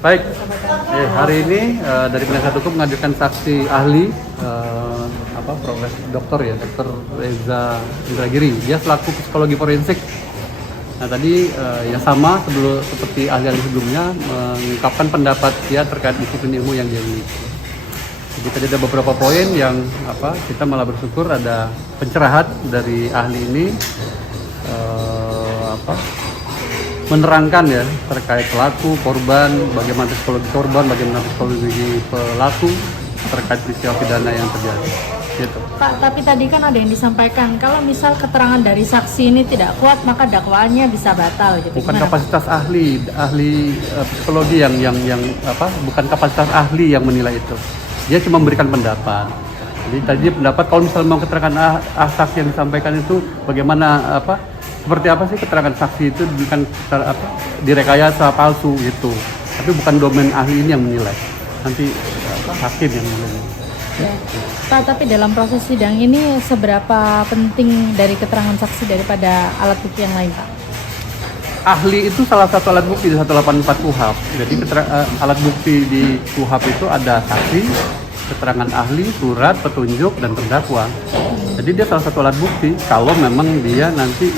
Baik, hari ini dari penasihat hukum mengajukan saksi ahli Profesor Dr. Reza Indragiri. Dia selaku psikologi forensik. Nah tadi yang sama seperti ahli-ahli sebelumnya mengungkapkan pendapat dia terkait disiplin ilmu yang dia miliki. Jadi tadi ada beberapa poin yang kita malah bersyukur ada pencerahan dari ahli ini menerangkan ya terkait pelaku, korban, bagaimana psikologi korban, bagaimana psikologi pelaku terkait peristiwa pidana yang terjadi. Gitu. Pak, tapi tadi kan ada yang disampaikan kalau misal keterangan dari saksi ini tidak kuat maka dakwaannya bisa batal gitu. Bukan gimana? Kapasitas ahli psikologi bukan kapasitas ahli yang menilai itu. Dia cuma memberikan pendapat. Jadi tadi pendapat kalau misalnya mau keterangan saksi yang disampaikan itu bagaimana seperti apa sih keterangan saksi itu bukan direkayasa palsu gitu. Tapi bukan domain ahli ini yang menilai. Nanti hakim yang menilai. Ya. Pak, tapi dalam proses sidang ini seberapa penting dari keterangan saksi daripada alat bukti yang lain, Pak? Ahli itu salah satu alat bukti di 184 KUHP. Jadi alat bukti di KUHP itu ada saksi, keterangan ahli, surat, petunjuk, dan terdakwa. Jadi dia salah satu alat bukti kalau memang dia nanti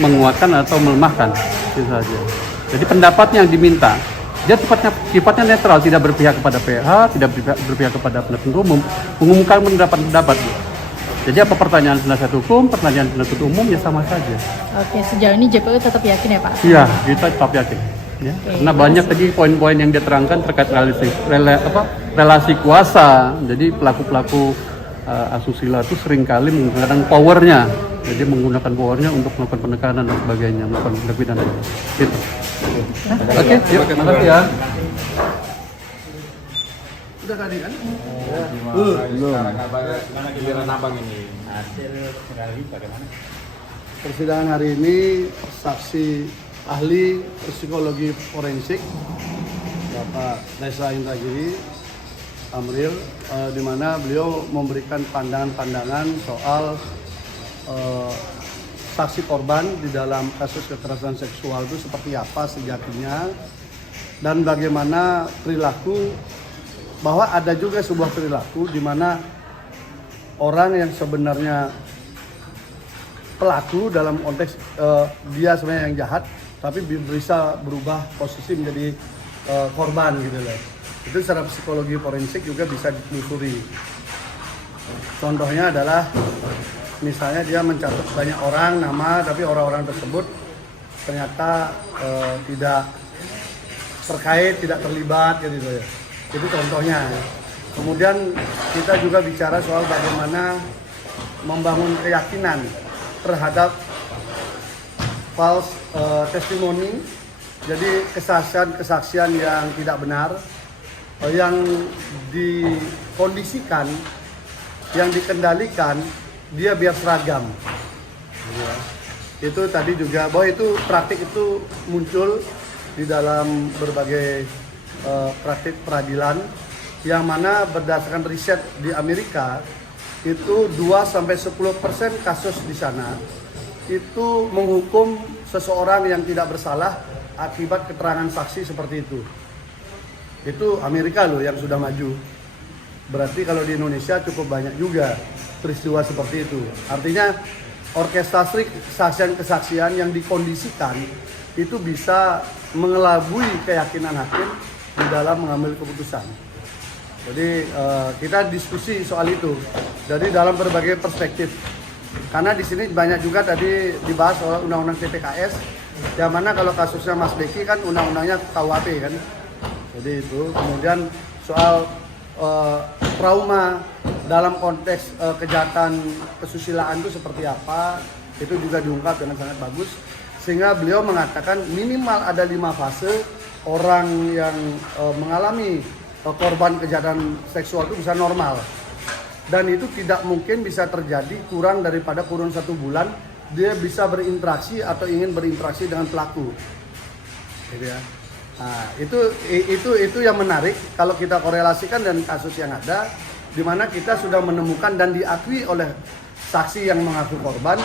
menguatkan atau melemahkan, itu saja. Jadi pendapatnya yang diminta. Dia sifatnya netral, tidak berpihak kepada PH, tidak berpihak kepada penuntut umum, mengumumkan pendapat. Jadi apa pertanyaan penasihat hukum, pertanyaan penuntut umum ya sama saja. Oke, sejauh ini JPU tetap yakin ya Pak? Iya, kita tetap yakin. Ya. Karena banyak tadi poin-poin yang dia terangkan terkait relasi kuasa. Jadi pelaku-pelaku asusila itu seringkali menggunakan powernya. Jadi menggunakan powernya untuk melakukan penekanan dan sebagainya, melakukan tindak pidana. Gitu. Oke, yuk, terima kasih ya. Udah tadi kan? Gimana giliran abang ini? Hasil sekali bagaimana? Persidangan hari ini saksi ahli psikologi forensik Bapak Reza Indragiri Amril, di mana beliau memberikan pandangan-pandangan soal saksi korban di dalam kasus kekerasan seksual itu seperti apa sejatinya dan bagaimana perilaku, bahwa ada juga sebuah perilaku di mana orang yang sebenarnya pelaku dalam konteks dia sebenarnya yang jahat tapi bisa berubah posisi menjadi korban gitu loh. Itu secara psikologi forensik juga bisa ditelusuri. Contohnya adalah misalnya dia mencatat banyak orang nama tapi orang-orang tersebut ternyata tidak terkait, tidak terlibat gitu ya. Itu contohnya. Kemudian kita juga bicara soal bagaimana membangun keyakinan terhadap false testimony. Jadi kesaksian yang tidak benar yang dikondisikan, yang dikendalikan dia biar seragam. Itu tadi juga bahwa itu praktik itu muncul di dalam berbagai praktik peradilan yang mana berdasarkan riset di Amerika itu 2-10% kasus di sana itu menghukum seseorang yang tidak bersalah akibat keterangan saksi seperti itu. Itu Amerika loh yang sudah maju. Berarti kalau di Indonesia cukup banyak juga peristiwa seperti itu. Artinya orkestrasi kesaksian yang dikondisikan itu bisa mengelabui keyakinan hakim di dalam mengambil keputusan. Jadi kita diskusi soal itu dari dalam berbagai perspektif. Karena di sini banyak juga tadi dibahas soal undang-undang TPKS, yang mana kalau kasusnya Mas Beki kan undang-undangnya KUHP kan. Jadi itu kemudian soal trauma dalam konteks kejahatan kesusilaan itu seperti apa, itu juga diungkap dengan sangat bagus. Sehingga beliau mengatakan minimal ada 5 fase orang yang mengalami korban kejahatan seksual itu bisa normal. Dan itu tidak mungkin bisa terjadi kurang daripada kurun 1 bulan dia bisa berinteraksi atau ingin berinteraksi dengan pelaku. Gitu ya. Nah, itu yang menarik kalau kita korelasikan dengan kasus yang ada, di mana kita sudah menemukan dan diakui oleh saksi yang mengaku korban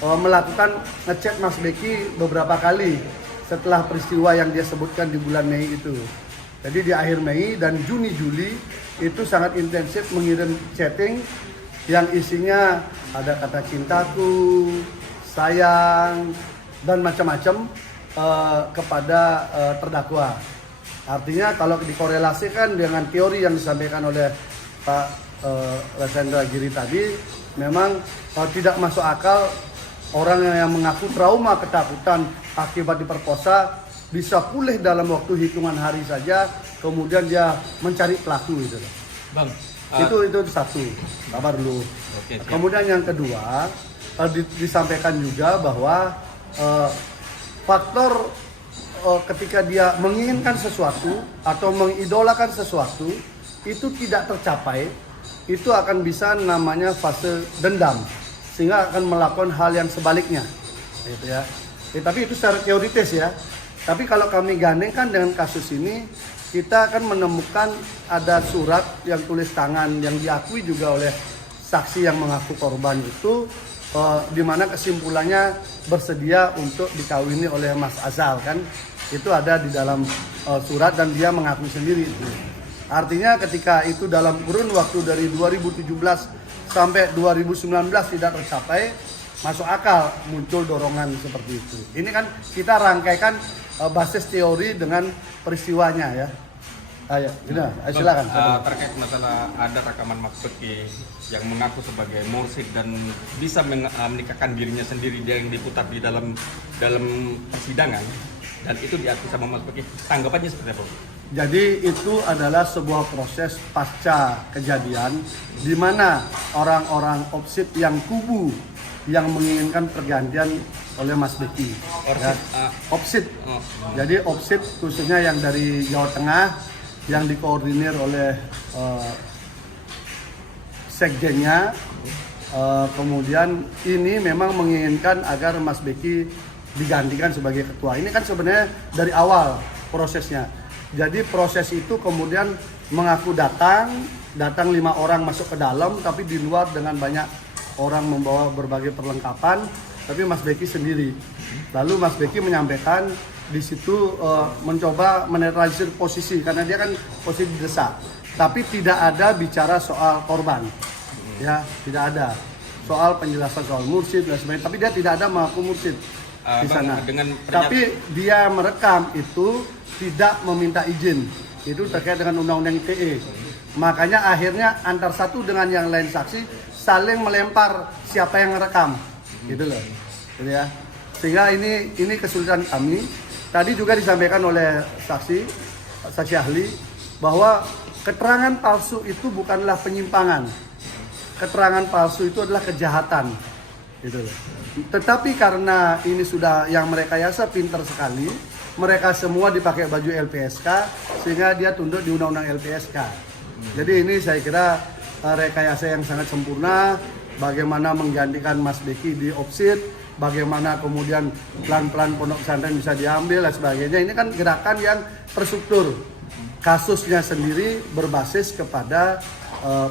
melakukan ngechat Mas Beki beberapa kali setelah peristiwa yang dia sebutkan di bulan Mei itu. Jadi di akhir Mei dan Juni Juli itu sangat intensif mengirim chatting yang isinya ada kata cintaku, sayang, dan macam-macam kepada terdakwa. Artinya kalau dikorelasikan dengan teori yang disampaikan oleh Pak Rasendra Giri tadi, memang tidak masuk akal orang yang mengaku trauma ketakutan akibat diperkosa bisa pulih dalam waktu hitungan hari saja, kemudian dia mencari pelaku itu. Bang, Itu satu, sabar dulu. Oke, siap. Kemudian yang kedua disampaikan juga bahwa faktor ketika dia menginginkan sesuatu atau mengidolakan sesuatu itu tidak tercapai, itu akan bisa namanya fase dendam, sehingga akan melakukan hal yang sebaliknya, gitu ya. Tapi itu secara teoritis ya. Tapi kalau kami gandengkan dengan kasus ini, kita akan menemukan ada surat yang tulis tangan yang diakui juga oleh saksi yang mengaku korban itu, di mana kesimpulannya bersedia untuk dikawini oleh Mas Azal kan. Itu ada di dalam surat dan dia mengakui sendiri itu. Artinya ketika itu dalam kurun waktu dari 2017 sampai 2019 tidak tercapai, masuk akal muncul dorongan seperti itu. Ini kan kita rangkaikan basis teori dengan peristiwanya ya. Ayo, sudah, silakan. Terkait masalah ada rekaman Mas Beki yang mengaku sebagai mursyid dan bisa menikahkan dirinya sendiri, dia yang diputar di dalam persidangan, dan itu diakui sama Mas Beki. Tanggapannya seperti apa? Jadi itu adalah sebuah proses pasca kejadian di mana orang-orang opsit yang kubu yang menginginkan pergantian oleh Mas Beki. Opsit. Jadi opsit khususnya yang dari Jawa Tengah yang dikoordinir oleh sekjennya. Kemudian ini memang menginginkan agar Mas Beki digantikan sebagai ketua. Ini kan sebenarnya dari awal prosesnya. Jadi proses itu kemudian mengaku datang 5 orang masuk ke dalam, tapi di luar dengan banyak orang membawa berbagai perlengkapan, tapi Mas Beki sendiri. Lalu Mas Beki menyampaikan di situ mencoba menetralisir posisi karena dia kan posisi didesak, tapi tidak ada bicara soal korban, ya tidak ada soal penjelasan soal mursyid dan sebagainya, tapi dia tidak ada mengaku mursyid di sana. Tapi dia merekam itu tidak meminta izin, itu terkait dengan undang-undang ITE. Makanya akhirnya antar satu dengan yang lain saksi saling melempar siapa yang merekam, gitu loh, gitu ya. Sehingga ini kesulitan kami. Tadi juga disampaikan oleh saksi ahli bahwa keterangan palsu itu bukanlah penyimpangan. Keterangan palsu itu adalah kejahatan, gitu loh. Tetapi karena ini sudah yang mereka yasa pintar sekali, mereka semua dipakai baju LPSK sehingga dia tunduk di undang-undang LPSK. Jadi ini saya kira rekayasa yang sangat sempurna, bagaimana menggantikan Mas Beki di opsit, bagaimana kemudian pelan-pelan pondok pesantren bisa diambil dan sebagainya. Ini kan gerakan yang terstruktur. Kasusnya sendiri berbasis kepada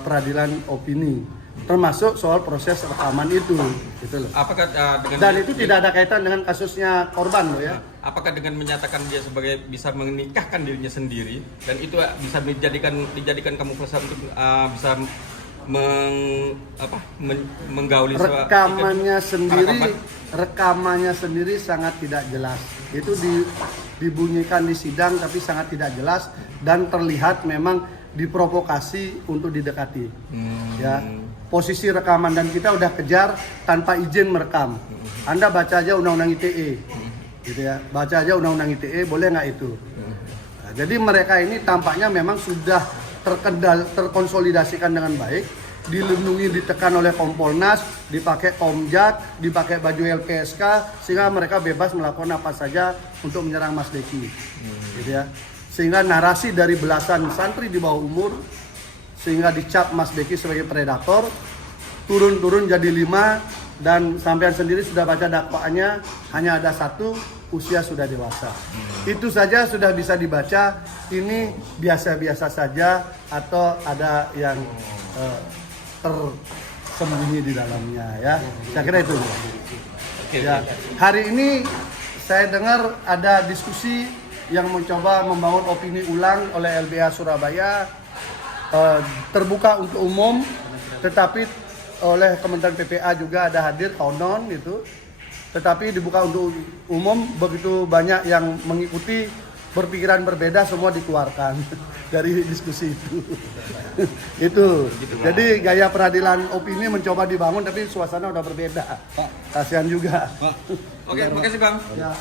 peradilan opini, termasuk soal proses rekaman itu, gitu loh. Apakah dengan Dan itu tidak ada kaitan dengan kasusnya korban loh ya. Apakah dengan menyatakan dia sebagai bisa menikahkan dirinya sendiri dan itu bisa dijadikan kamuflase untuk bisa menggauli rekamannya sendiri sangat tidak jelas. Itu dibunyikan di sidang tapi sangat tidak jelas dan terlihat memang diprovokasi untuk didekati. Ya. Posisi rekaman dan kita udah kejar tanpa izin merekam. Anda baca aja undang-undang ITE. Gitu ya. Baca aja undang-undang ITE, boleh nggak itu? Nah, jadi mereka ini tampaknya memang sudah terkonsolidasikan dengan baik, dilindungi, ditekan oleh Kompolnas, dipakai Komjak, dipakai baju LPSK, sehingga mereka bebas melakukan apa saja untuk menyerang Mas Beki. Gitu ya. Sehingga narasi dari belasan santri di bawah umur, sehingga dicap Mas Beki sebagai predator, turun jadi 5, dan sampean sendiri sudah baca dakwaannya, hanya ada 1, usia sudah dewasa. Itu saja sudah bisa dibaca, ini biasa-biasa saja atau ada yang tersembunyi di dalamnya ya. Saya kira itu. Ya. Hari ini saya dengar ada diskusi yang mencoba membangun opini ulang oleh LBH Surabaya, terbuka untuk umum, tetapi oleh Kementerian PPA juga ada hadir konon gitu, tetapi dibuka untuk umum, begitu banyak yang mengikuti, berpikiran berbeda semua dikeluarkan dari diskusi itu. Itu. Jadi gaya peradilan opini mencoba dibangun tapi suasana udah berbeda. Kasihan juga. Oke, makasih Bang. Ya.